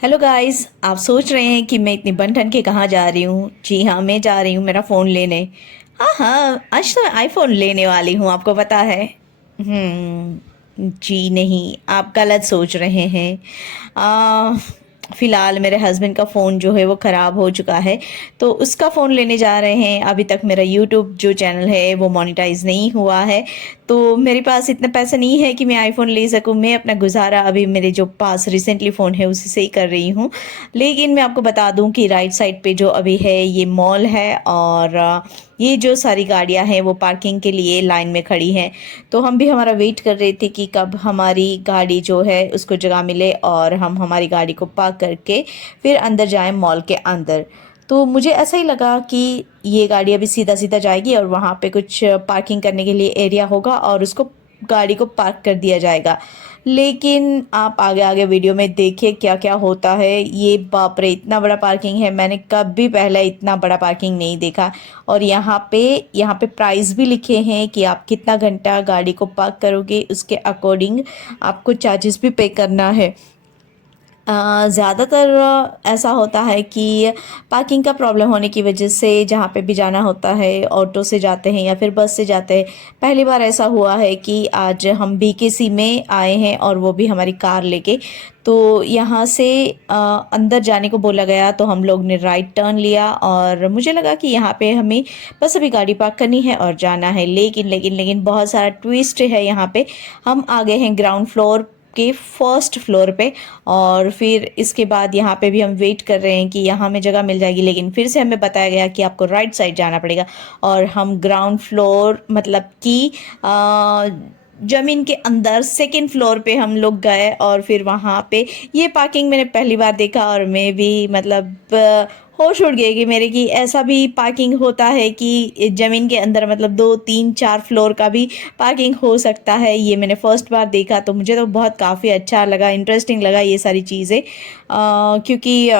Hello guys, आप सोच रहे हैं कि मैं इतनी बन ठन के कहाँ जा रही हूँ। जी हाँ, मैं जा रही हूँ मेरा फ़ोन लेने। हाँ हाँ, आज तो मैं आईफोन लेने वाली हूँ, आपको पता है। जी नहीं, आप गलत सोच रहे हैं। आ, फ़िलहाल मेरे हस्बैंड का फ़ोन जो है वो ख़राब हो चुका है, तो उसका फ़ोन लेने जा रहे हैं। अभी तक मेरा यूट्यूब जो चैनल है वो मोनेटाइज नहीं हुआ है, तो मेरे पास इतना पैसा नहीं है कि मैं आईफोन ले सकूं। मैं अपना गुजारा अभी मेरे जो पास रिसेंटली फ़ोन है उसी से ही कर रही हूँ। लेकिन मैं आपको बता दूं कि राइट साइड पे जो अभी है ये मॉल है, और ये जो सारी गाड़ियां हैं वो पार्किंग के लिए लाइन में खड़ी हैं। तो हम भी हमारा वेट कर रहे थे कि कब हमारी गाड़ी जो है उसको जगह मिले और हम हमारी गाड़ी को पार्क करके फिर अंदर जाएं मॉल के अंदर। तो मुझे ऐसा ही लगा कि ये गाड़ी अभी सीधा सीधा जाएगी और वहाँ पे कुछ पार्किंग करने के लिए एरिया होगा और उसको गाड़ी को पार्क कर दिया जाएगा। लेकिन आप आगे आगे वीडियो में देखिए क्या क्या होता है। ये बाप रे, इतना बड़ा पार्किंग है, मैंने कभी पहले इतना बड़ा पार्किंग नहीं देखा। और यहाँ पे प्राइस भी लिखे हैं कि आप कितना घंटा गाड़ी को पार्क करोगे, उसके अकॉर्डिंग आपको चार्जेस भी पे करना है। ज़्यादातर ऐसा होता है कि पार्किंग का प्रॉब्लम होने की वजह से जहाँ पे भी जाना होता है ऑटो से जाते हैं या फिर बस से जाते हैं। पहली बार ऐसा हुआ है कि आज हम बीकेसी में आए हैं और वो भी हमारी कार लेके। तो यहाँ से अंदर जाने को बोला गया, तो हम लोग ने राइट टर्न लिया और मुझे लगा कि यहाँ पे हमें बस अभी गाड़ी पार्क करनी है और जाना है। लेकिन बहुत सारा ट्विस्ट है यहाँ पे। हम आ गए हैं ग्राउंड फ्लोर के फर्स्ट फ्लोर पे, और फिर इसके बाद यहाँ पे भी हम वेट कर रहे हैं कि यहाँ हमें जगह मिल जाएगी, लेकिन फिर से हमें बताया गया कि आपको राइट साइड जाना पड़ेगा। और हम ग्राउंड फ्लोर मतलब कि जमीन के अंदर सेकंड फ्लोर पे हम लोग गए, और फिर वहाँ पे ये पार्किंग मैंने पहली बार देखा और मैं भी मतलब होश उड़ गए कि मेरे की ऐसा भी पार्किंग होता है कि ज़मीन के अंदर मतलब 2 3 4 फ्लोर का भी पार्किंग हो सकता है। ये मैंने फर्स्ट बार देखा, तो मुझे तो बहुत काफ़ी अच्छा लगा, इंटरेस्टिंग लगा ये सारी चीज़ें। क्योंकि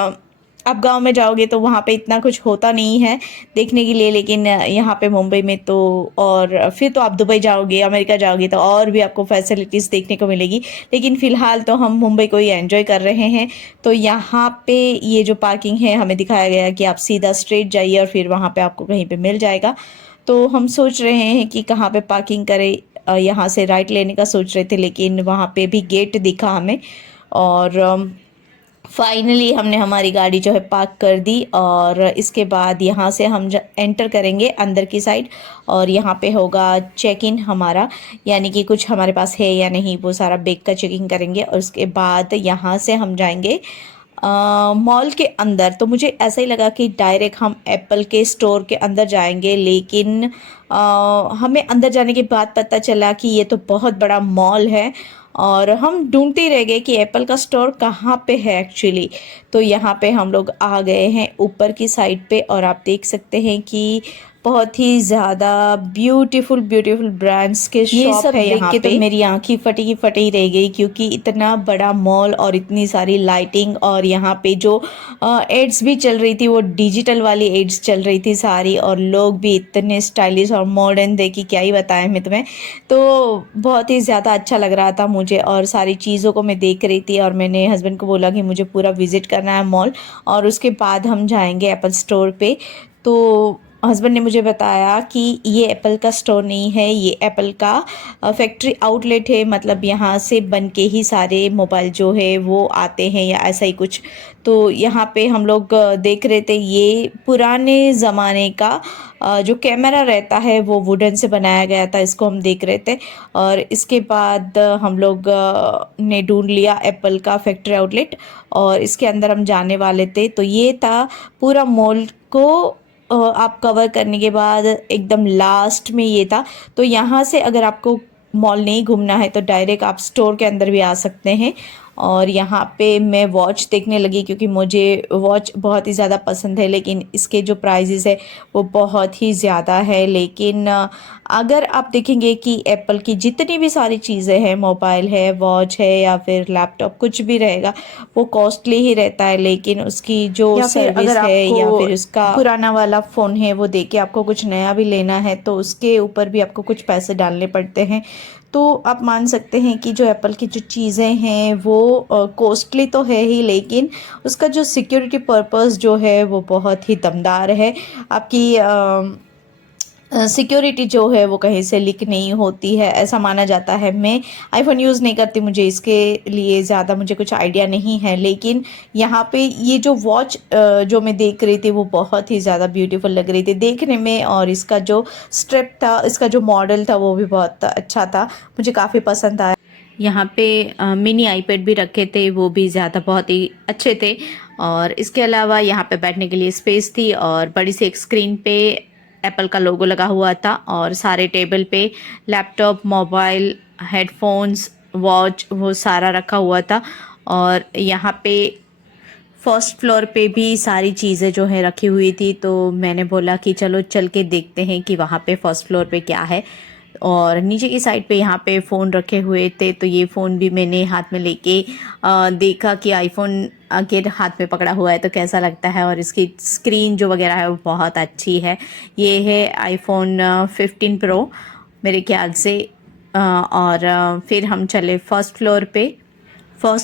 आप गांव में जाओगे तो वहाँ पे इतना कुछ होता नहीं है देखने के लिए, लेकिन यहाँ पे मुंबई में तो, और फिर तो आप दुबई जाओगे, अमेरिका जाओगे तो और भी आपको फैसिलिटीज़ देखने को मिलेगी। लेकिन फ़िलहाल तो हम मुंबई को ही एंजॉय कर रहे हैं। तो यहाँ पे ये जो पार्किंग है हमें दिखाया गया कि आप सीधा स्ट्रेट जाइए और फिर वहाँ पे आपको कहीं पे मिल जाएगा। तो हम सोच रहे हैं कि कहाँ पे पार्किंग करें। यहाँ से राइट लेने का सोच रहे थे, लेकिन वहाँ पे भी गेट दिखा हमें, और फाइनली हमने हमारी गाड़ी जो है पार्क कर दी। और इसके बाद यहाँ से हम एंटर करेंगे अंदर की साइड, और यहाँ पे होगा चेक इन हमारा, यानी कि कुछ हमारे पास है या नहीं वो सारा बैग का चेकिंग करेंगे। और उसके बाद यहाँ से हम जाएंगे मॉल के अंदर। तो मुझे ऐसा ही लगा कि डायरेक्ट हम एप्पल के स्टोर के अंदर जाएंगे, लेकिन हमें अंदर जाने के बाद पता चला कि ये तो बहुत बड़ा मॉल है, और हम ढूंढते ही रह गए कि एप्पल का स्टोर कहाँ पे है एक्चुअली। तो यहाँ पे हम लोग आ गए हैं ऊपर की साइड पे, और आप देख सकते हैं कि बहुत ही ज़्यादा ब्यूटीफुल ब्यूटीफुल ब्रांड्स के ये शॉप सब है देख यहाँ के तो पे। मेरी आंखें फटी की फटी ही रह गई, क्योंकि इतना बड़ा मॉल और इतनी सारी लाइटिंग, और यहाँ पे जो एड्स भी चल रही थी वो डिजिटल वाली एड्स चल रही थी सारी, और लोग भी इतने स्टाइलिश और मॉडर्न देखी, क्या ही बताएं मैं तुम्हें। तो बहुत ही ज़्यादा अच्छा लग रहा था मुझे, और सारी चीज़ों को मैं देख रही थी, और मैंने हस्बैंड को बोला कि मुझे पूरा विजिट करना है मॉल, और उसके बाद हम जाएंगे एप्पल स्टोर पे। तो हस्बैंड ने मुझे बताया कि ये एप्पल का स्टोर नहीं है, ये एप्पल का फैक्ट्री आउटलेट है, मतलब यहाँ से बन के ही सारे मोबाइल जो है वो आते हैं या ऐसा ही कुछ। तो यहाँ पे हम लोग देख रहे थे ये पुराने ज़माने का जो कैमरा रहता है वो वुडन से बनाया गया था, इसको हम देख रहे थे। और इसके बाद हम लोग ने ढूंढ लिया एप्पल का फैक्ट्री आउटलेट, और इसके अंदर हम जाने वाले थे। तो ये था पूरा मॉल को आप कवर करने के बाद एकदम लास्ट में ये था। तो यहाँ से अगर आपको मॉल नहीं घूमना है तो डायरेक्ट आप स्टोर के अंदर भी आ सकते हैं। और यहाँ पे मैं वॉच देखने लगी, क्योंकि मुझे वॉच बहुत ही ज़्यादा पसंद है, लेकिन इसके जो प्राइजेस है वो बहुत ही ज़्यादा है। लेकिन अगर आप देखेंगे कि एप्पल की जितनी भी सारी चीज़ें हैं, मोबाइल है, वॉच है या फिर लैपटॉप कुछ भी रहेगा, वो कॉस्टली ही रहता है। लेकिन उसकी जो या फिर अगर सर्विस है आपको या फिर उसका पुराना वाला फ़ोन है वो दे के आपको कुछ नया भी लेना है तो उसके ऊपर भी आपको कुछ पैसे डालने पड़ते हैं। तो आप मान सकते हैं कि जो एप्पल की जो चीज़ें हैं वो कॉस्टली तो है ही, लेकिन उसका जो सिक्योरिटी पर्पस जो है वो बहुत ही दमदार है। आपकी सिक्योरिटी जो है वो कहीं से लीक नहीं होती है, ऐसा माना जाता है। मैं आईफ़ोन यूज़ नहीं करती, मुझे इसके लिए ज़्यादा मुझे कुछ आइडिया नहीं है, लेकिन यहाँ पे ये जो वॉच जो मैं देख रही थी वो बहुत ही ज़्यादा ब्यूटीफुल लग रही थी देखने में, और इसका जो स्ट्रिप था, इसका जो मॉडल था वो भी बहुत अच्छा था, मुझे काफ़ी पसंद आया। यहाँ पे मिनी आईपैड भी रखे थे, वो भी ज़्यादा बहुत ही अच्छे थे। और इसके अलावा यहाँ पे बैठने के लिए स्पेस थी और बड़ी सी एक स्क्रीन पे एप्पल का लोगो लगा हुआ था, और सारे टेबल पे लैपटॉप, मोबाइल, हेडफोन्स, वॉच वो सारा रखा हुआ था। और यहाँ पे फर्स्ट फ्लोर पे भी सारी चीज़ें जो है रखी हुई थी, तो मैंने बोला कि चलो चल के देखते हैं कि वहाँ पे फर्स्ट फ्लोर पे क्या है। और नीचे की साइड पे यहाँ पे फ़ोन रखे हुए थे, तो ये फ़ोन भी मैंने हाथ में लेके देखा कि आईफोन के हाथ में पकड़ा हुआ है तो कैसा लगता है, और इसकी स्क्रीन जो वगैरह है वो बहुत अच्छी है। ये है आईफोन 15 प्रो मेरे ख्याल से। और फिर हम चले फर्स्ट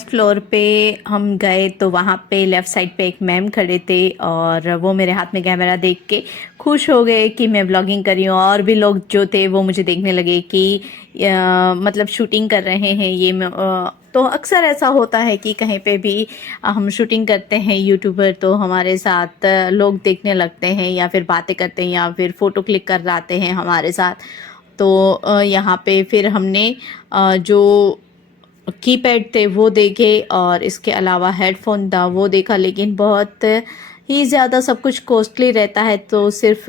फ्लोर पे हम गए, तो वहाँ पे लेफ़्ट साइड पे एक मैम खड़े थे, और वो मेरे हाथ में कैमरा देख के खुश हो गए कि मैं व्लॉगिंग कर रही हूँ। और भी लोग जो थे वो मुझे देखने लगे कि मतलब शूटिंग कर रहे हैं ये तो अक्सर ऐसा होता है कि कहीं पे भी हम शूटिंग करते हैं यूट्यूबर, तो हमारे साथ लोग देखने लगते हैं या फिर बातें करते हैं या फिर फ़ोटो क्लिक कर जाते हैं हमारे साथ। तो यहाँ पे फिर हमने जो कीपैड थे वो देखे, और इसके अलावा हेडफोन था वो देखा, लेकिन बहुत ही ज़्यादा सब कुछ कॉस्टली रहता है, तो सिर्फ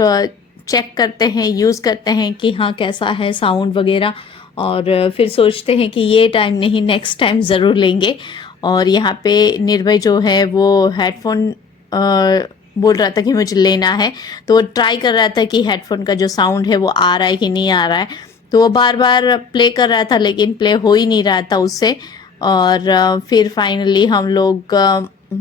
चेक करते हैं, यूज़ करते हैं कि हाँ कैसा है साउंड वगैरह, और फिर सोचते हैं कि ये टाइम नहीं, नेक्स्ट टाइम ज़रूर लेंगे। और यहाँ पे निर्भय जो है वो हेडफोन बोल रहा था कि मुझे लेना है, तो वो ट्राई कर रहा था कि हेडफोन का जो साउंड है वो आ रहा है कि नहीं आ रहा है। तो वो बार बार प्ले कर रहा था लेकिन प्ले हो ही नहीं रहा था उससे। और फिर फाइनली हम लोग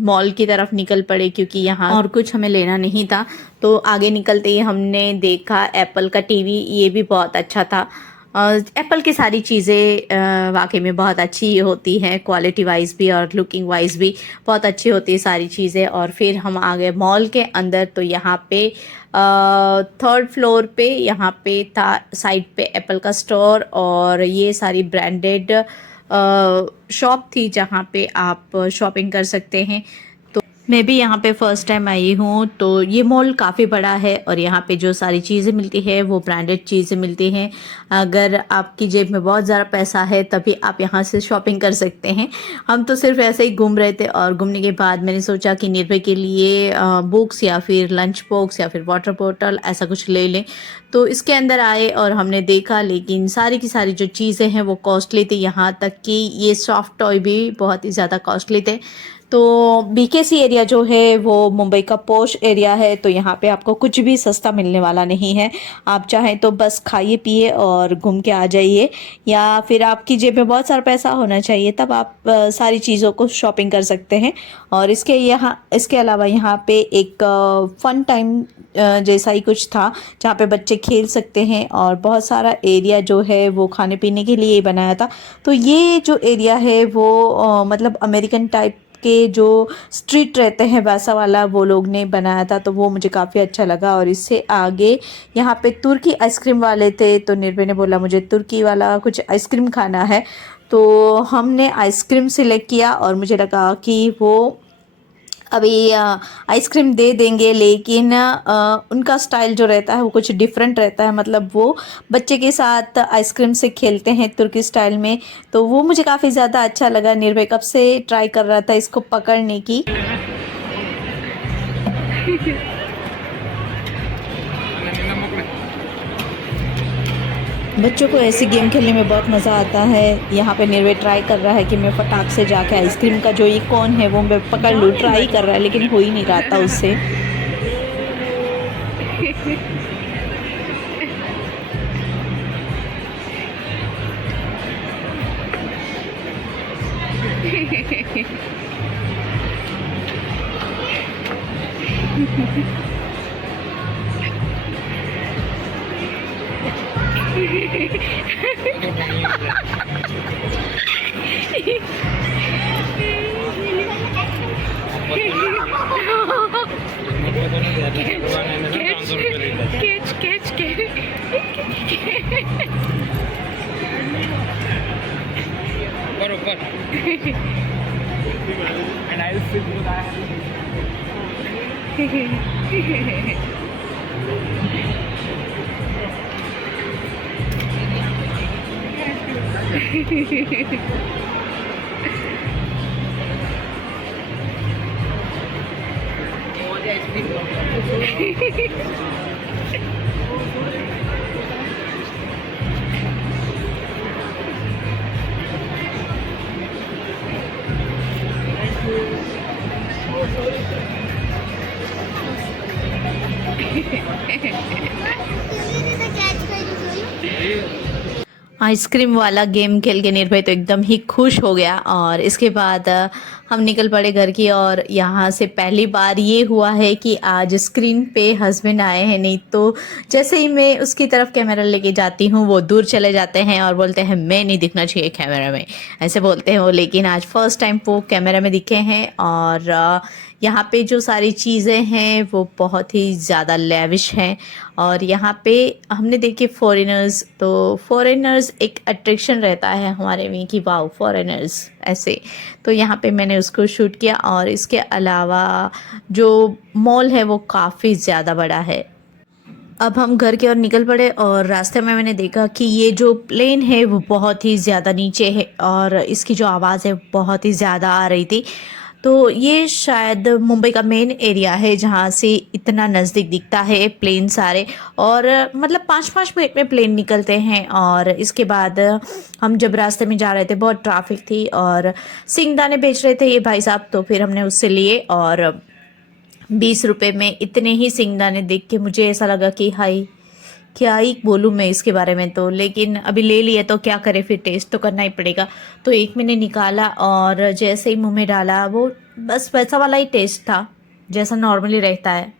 मॉल की तरफ निकल पड़े, क्योंकि यहाँ और कुछ हमें लेना नहीं था। तो आगे निकलते ही हमने देखा एप्पल का टीवी, ये भी बहुत अच्छा था। एप्पल की सारी चीज़ें वाकई में बहुत अच्छी होती हैं, क्वालिटी वाइज भी और लुकिंग वाइज भी बहुत अच्छी होती है सारी चीज़ें। और फिर हम आ गए मॉल के अंदर, तो यहाँ पे थर्ड फ्लोर पे यहाँ पे था साइड पे एप्पल का स्टोर, और ये सारी ब्रांडेड शॉप थी जहाँ पे आप शॉपिंग कर सकते हैं। तो मैं भी यहाँ पे फ़र्स्ट टाइम आई हूँ, तो ये मॉल काफ़ी बड़ा है और यहाँ पे जो सारी चीज़ें मिलती है वो ब्रांडेड चीज़ें मिलती हैं। अगर आपकी जेब में बहुत ज़्यादा पैसा है तभी आप यहाँ से शॉपिंग कर सकते हैं। हम तो सिर्फ ऐसे ही घूम रहे थे, और घूमने के बाद मैंने सोचा कि निर्भय के लिए बुक्स या फिर लंच बॉक्स या फिर वाटर बॉटल ऐसा कुछ ले लें। तो इसके अंदर आए और हमने देखा, लेकिन सारी की सारी जो चीज़ें हैं वो कॉस्टली थी, यहाँ तक कि ये सॉफ्ट टॉय भी बहुत ही ज़्यादा कॉस्टली थे। तो बीकेसी एरिया जो है वो मुंबई का पॉश एरिया है, तो यहाँ पे आपको कुछ भी सस्ता मिलने वाला नहीं है। आप चाहें तो बस खाइए पिए और घूम के आ जाइए, या फिर आपकी जेब में बहुत सारा पैसा होना चाहिए, तब आप सारी चीज़ों को शॉपिंग कर सकते हैं। और इसके अलावा यहाँ पे एक फन टाइम जैसा ही कुछ था जहाँ पे बच्चे खेल सकते हैं, और बहुत सारा एरिया जो है वो खाने पीने के लिए बनाया था। तो ये जो एरिया है वो मतलब अमेरिकन टाइप के जो स्ट्रीट रहते हैं वैसा वाला वो लोग ने बनाया था, तो वो मुझे काफ़ी अच्छा लगा। और इससे आगे यहाँ पे तुर्की आइसक्रीम वाले थे, तो निर्भय ने बोला मुझे तुर्की वाला कुछ आइसक्रीम खाना है, तो हमने आइसक्रीम सिलेक्ट किया, और मुझे लगा कि वो अभी आइसक्रीम दे देंगे, लेकिन उनका स्टाइल जो रहता है वो कुछ डिफरेंट रहता है, मतलब वो बच्चे के साथ आइसक्रीम से खेलते हैं तुर्की स्टाइल में, तो वो मुझे काफ़ी ज़्यादा अच्छा लगा। निर्भय कब से ट्राई कर रहा था इसको पकड़ने की। बच्चों को ऐसी गेम खेलने में बहुत मज़ा आता है। यहाँ पे निर्भय ट्राई कर रहा है कि मैं फटाक से जाके आइसक्रीम का जो ये कौन है वो मैं पकड़ लूँ, ट्राई कर रहा है लेकिन हो ही नहीं रहा था उससे। कैच कैच कैच ऊपर and I'll sit with that. Ice cream वाला गेम खेल के निर्भय तो एकदम ही खुश हो गया और इसके बाद हम निकल पड़े घर की। और यहाँ से पहली बार ये हुआ है कि आज स्क्रीन पे हस्बैंड आए हैं, नहीं तो जैसे ही मैं उसकी तरफ कैमरा लेके जाती हूँ वो दूर चले जाते हैं और बोलते हैं मैं नहीं दिखना चाहिए कैमरा में, ऐसे बोलते हैं वो। लेकिन आज फर्स्ट टाइम वो कैमरा में दिखे हैं। और यहाँ पे जो सारी चीज़ें हैं वो बहुत ही ज़्यादा लेविश हैं। और यहाँ पे हमने देखे फॉरेनर्स, तो फॉरेनर्स एक अट्रैक्शन रहता है हमारे में कि वाओ फॉरेनर्स ऐसे, तो यहाँ पे मैंने उसको शूट किया। और इसके अलावा जो मॉल है वो काफ़ी ज़्यादा बड़ा है। अब हम घर की ओर निकल पड़े और रास्ते में मैंने देखा कि ये जो प्लेन है वो बहुत ही ज़्यादा नीचे है और इसकी जो आवाज़ है बहुत ही ज़्यादा आ रही थी। तो ये शायद मुंबई का मेन एरिया है जहाँ से इतना नज़दीक दिखता है प्लेन सारे, और मतलब 5-5 मिनट में प्लेन निकलते हैं। और इसके बाद हम जब रास्ते में जा रहे थे बहुत ट्रैफिक थी और सिंगदाने बेच रहे थे ये भाई साहब, तो फिर हमने उससे लिए और 20 रुपये में इतने ही सिंगदाने देख के मुझे ऐसा लगा कि हाय क्या ही बोलूँ मैं इसके बारे में। तो लेकिन अभी ले लिए तो क्या करें, फिर टेस्ट तो करना ही पड़ेगा। तो एक मैंने निकाला और जैसे ही मुंह में डाला वो बस वैसा वाला ही टेस्ट था जैसा नॉर्मली रहता है।